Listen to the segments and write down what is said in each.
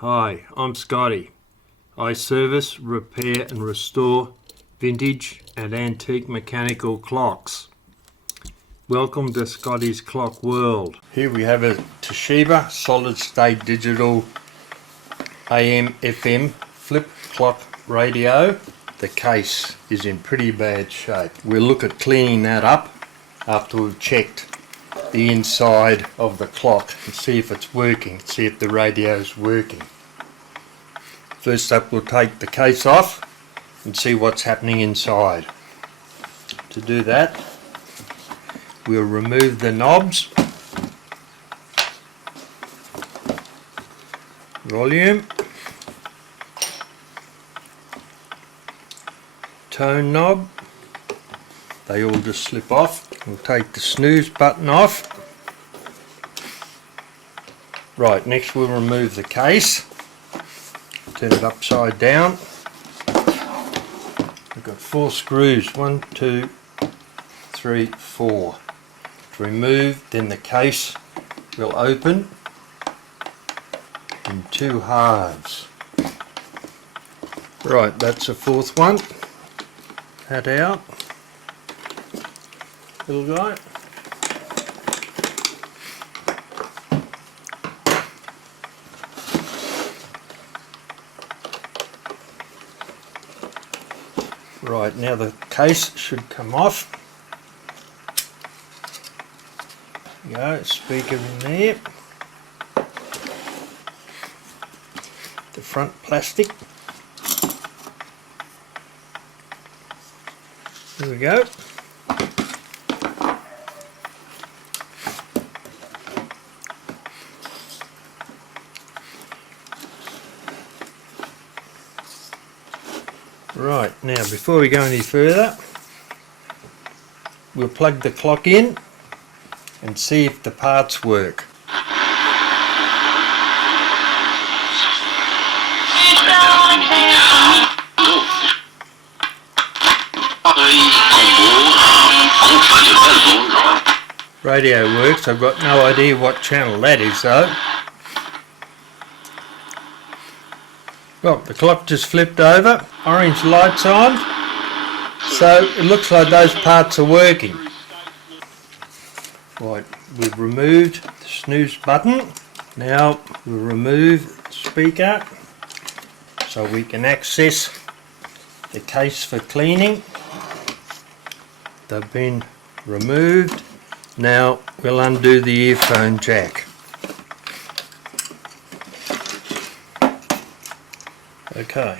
Hi, I'm Scotty. I service, repair and restore vintage and antique mechanical clocks. Welcome to Scotties Clock World. Here we have a Toshiba solid state digital AM FM flip clock radio. The case is in pretty bad shape. We'll look at cleaning that up after we've checked the inside of the clock and see if it's working, see if the radio is working. First up, we'll take the case off and see what's happening inside. To do that, we'll remove the knobs, volume, tone knob. They all just slip off. We'll take the snooze button off. Right, next we'll remove the case. Turn it upside down. We've got 4 screws, 1, 2, 3, 4. To remove, then the case will open in 2 halves. Right, that's the 4th one. That out. Little guy. Right, now the case should come off. There you go, speaker in there. The front plastic. There we go. Right, now before we go any further, we'll plug the clock in and see if the parts work. Radio works. I've got no idea what channel that is though. Well, the clock just flipped over, orange lights on, so it looks like those parts are working. Right, we've removed the snooze button. Now we'll remove the speaker so we can access the case for cleaning. They've been removed. Now we'll undo the earphone jack. Okay,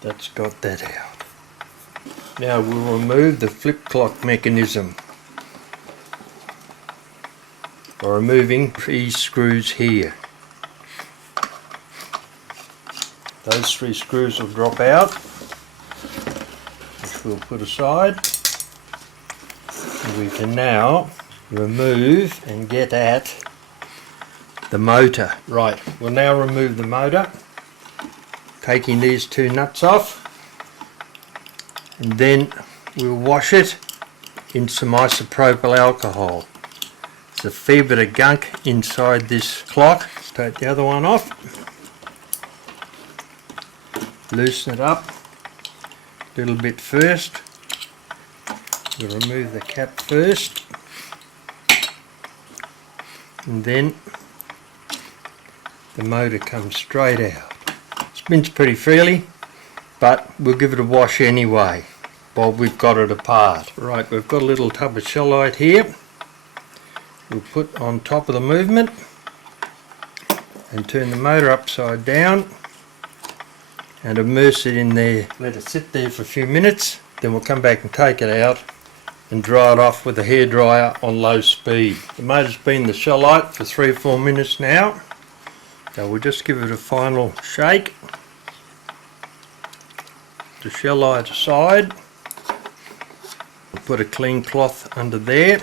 that's got that out. Now we'll remove the flip clock mechanism by removing these screws here. Those 3 screws will drop out, which we'll put aside. And we can now remove and get at the motor. Right, we'll now remove the motor, taking these 2 nuts off, and then we'll wash it in some isopropyl alcohol. There's a fair bit of gunk inside this clock. Take the other one off, loosen it up a little bit first. We'll remove the cap first, and then the motor comes straight out. Spins pretty freely, but we'll give it a wash anyway while we've got it apart. Right, we've got a little tub of Shellite here. We'll put on top of the movement and turn the motor upside down and immerse it in there. Let it sit there for a few minutes, then we'll come back and take it out and dry it off with a hairdryer on low speed. The motor's been in the Shellite for 3 or 4 minutes now. So we'll just give it a final shake. The Shellite aside. We'll put a clean cloth under there.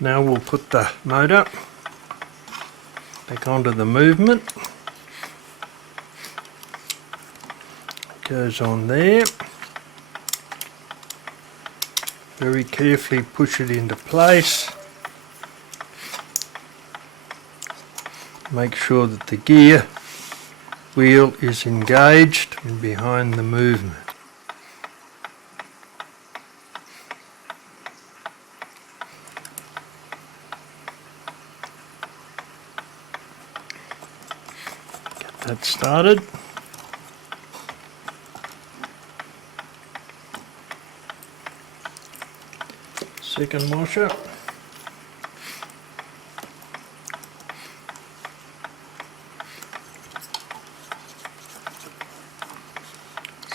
Now we'll put the motor back onto the movement. Goes on there. Very carefully push it into place. make sure that the gear wheel is engaged and behind the movement. Get that started. Second washer.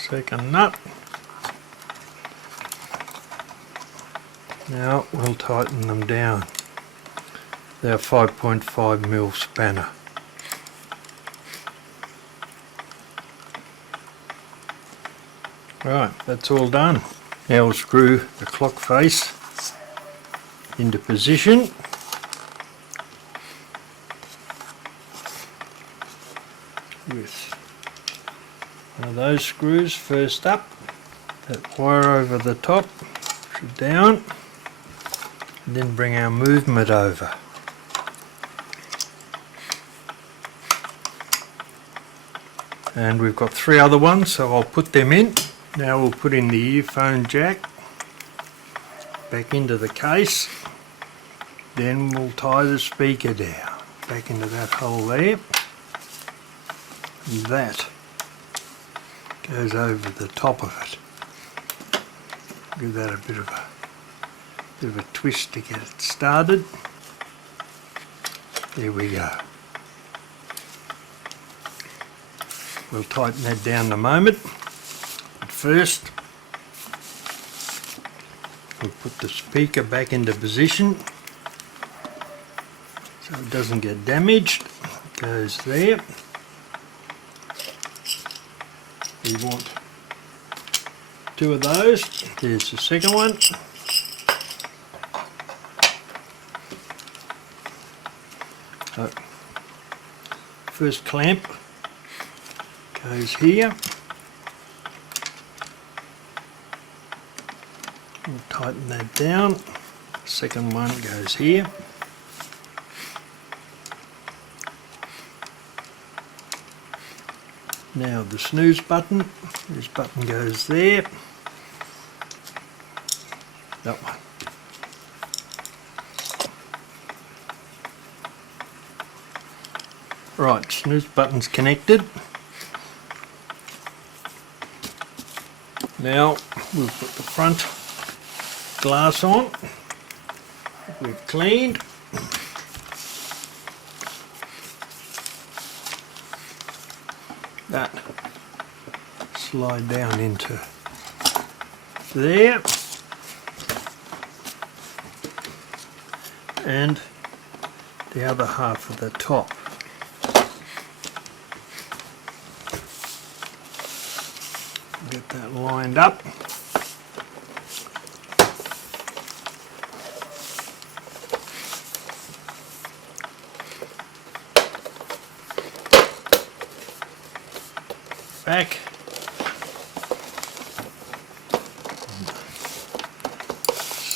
Second nut. Now we'll tighten them down. They're 5.5mm spanner. Right, that's all done. Now we'll screw the clock face into position. With one of those screws first up, that wire over the top, push it down, and then bring our movement over. And we've got 3 other ones, so I'll put them in. Now we'll put in the earphone jack back into the case, then we'll tie the speaker down back into that hole there. And that goes over the top of it. Give that a bit of a twist to get it started. There we go. We'll tighten that down in a moment. But first, we'll put the speaker back into position so it doesn't get damaged. It goes there. We want 2 of those. There's the second one. So, first clamp goes here. We'll tighten that down. Second one goes here. Now the snooze button. This button goes there. That one. Right, snooze button's connected. Now we'll put the front glass on. We've cleaned. That slide down into there, and the other half of the top. Get that lined up. Back.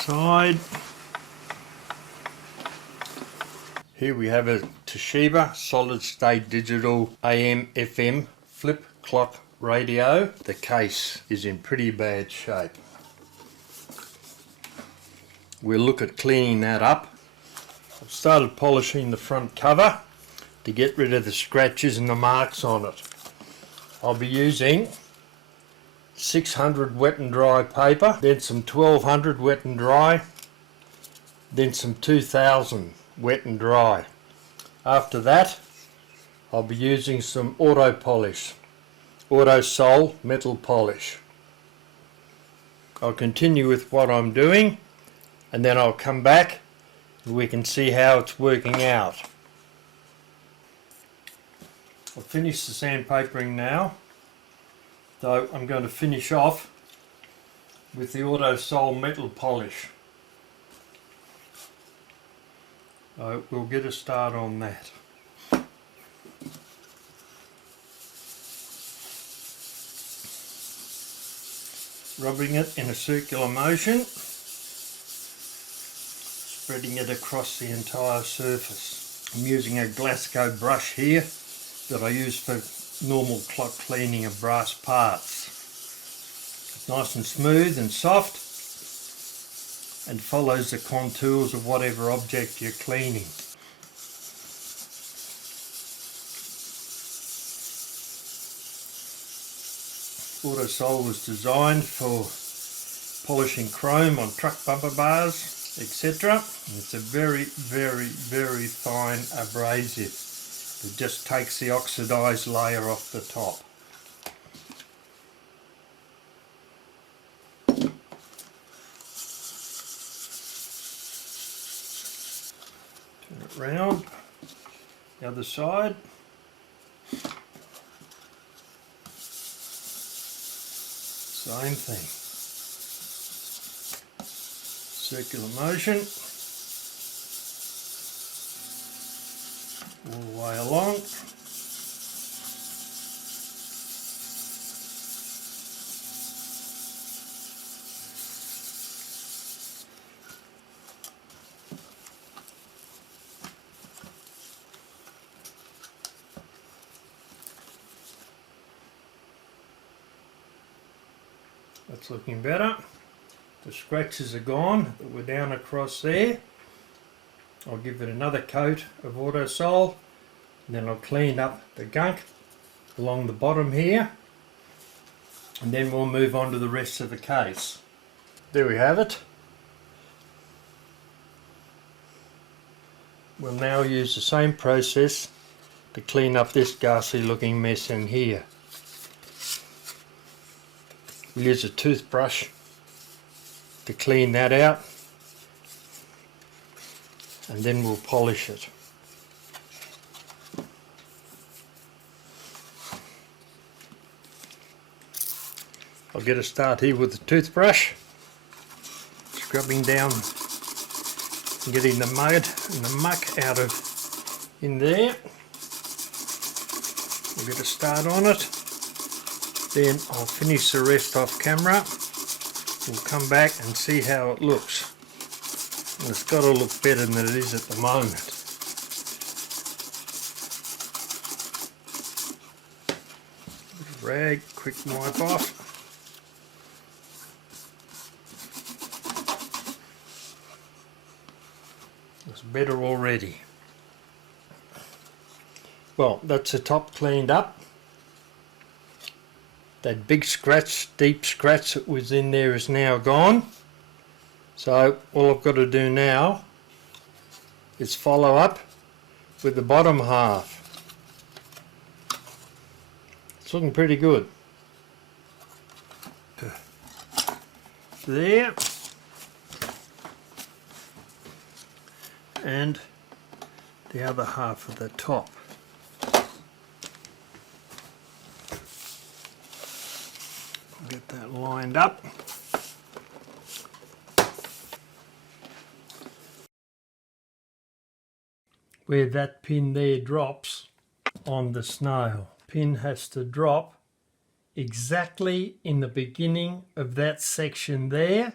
Side. Here we have a Toshiba solid state digital AM FM flip clock radio. The case is in pretty bad shape. We'll look at cleaning that up. I've started polishing the front cover to get rid of the scratches and the marks on it. I'll be using 600 wet and dry paper, then some 1200 wet and dry, then some 2000 wet and dry. After that, I'll be using some auto polish, Autosol metal polish. I'll continue with what I'm doing, and then I'll come back and we can see how it's working out. I'll finish the sandpapering now, though I'm going to finish off with the Autosol metal polish. We'll get a start on that. Rubbing it in a circular motion, spreading it across the entire surface. I'm using a Glasgow brush here that I use for normal clock cleaning of brass parts. It's nice and smooth and soft and follows the contours of whatever object you're cleaning. Autosol was designed for polishing chrome on truck bumper bars, etc. It's a very, very, very fine abrasive. It just takes the oxidized layer off the top. Turn it round, the other side. Same thing. Circular motion all the way along. That's looking better. The scratches are gone that were down across there. I'll give it another coat of Autosol and then I'll clean up the gunk along the bottom here, and then we'll move on to the rest of the case. There we have it. We'll now use the same process to clean up this ghastly looking mess in here. We'll use a toothbrush to clean that out, and then we'll polish it. I'll get a start here with the toothbrush, scrubbing down and getting the mud and the muck out of in there. We'll get a start on it, then I'll finish the rest off camera. We'll come back and see how it looks. And it's got to look better than it is at the moment. Rag, quick wipe off. It's better already. Well, that's the top cleaned up. That big scratch, deep scratch that was in there is now gone. So all I've got to do now is follow up with the bottom half. It's looking pretty good. There. And the other half of the top. Get that lined up. Where that pin there drops on the snail, pin has to drop exactly in the beginning of that section there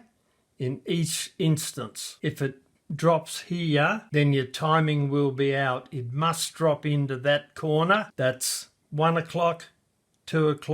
in each instance. If it drops here, then your timing will be out. It must drop into that corner. That's 1 o'clock, 2 o'clock,